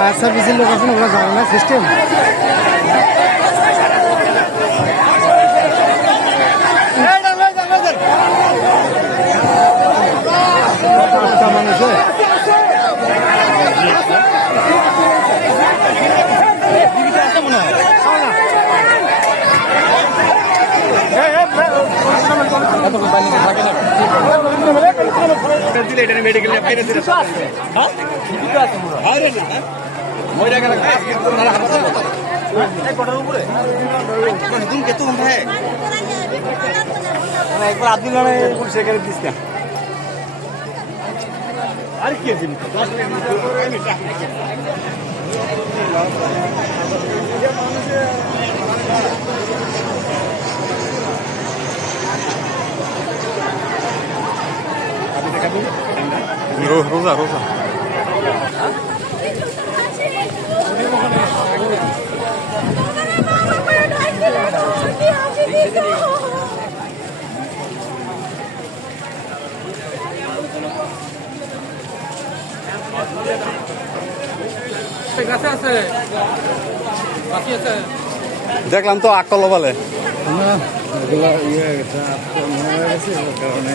Fire সার্ভিসের লোক আছেন ওরা জানে না সিস্টেম একবার আদমি লড়াই সেখানে দিস না আর কি আছে রোজা রোজা গাছে আছে বাকি আছে দেখলাম তো আকল বলে না হয়ে গেছে আটকে মনে তো গেছে বলে কারণে।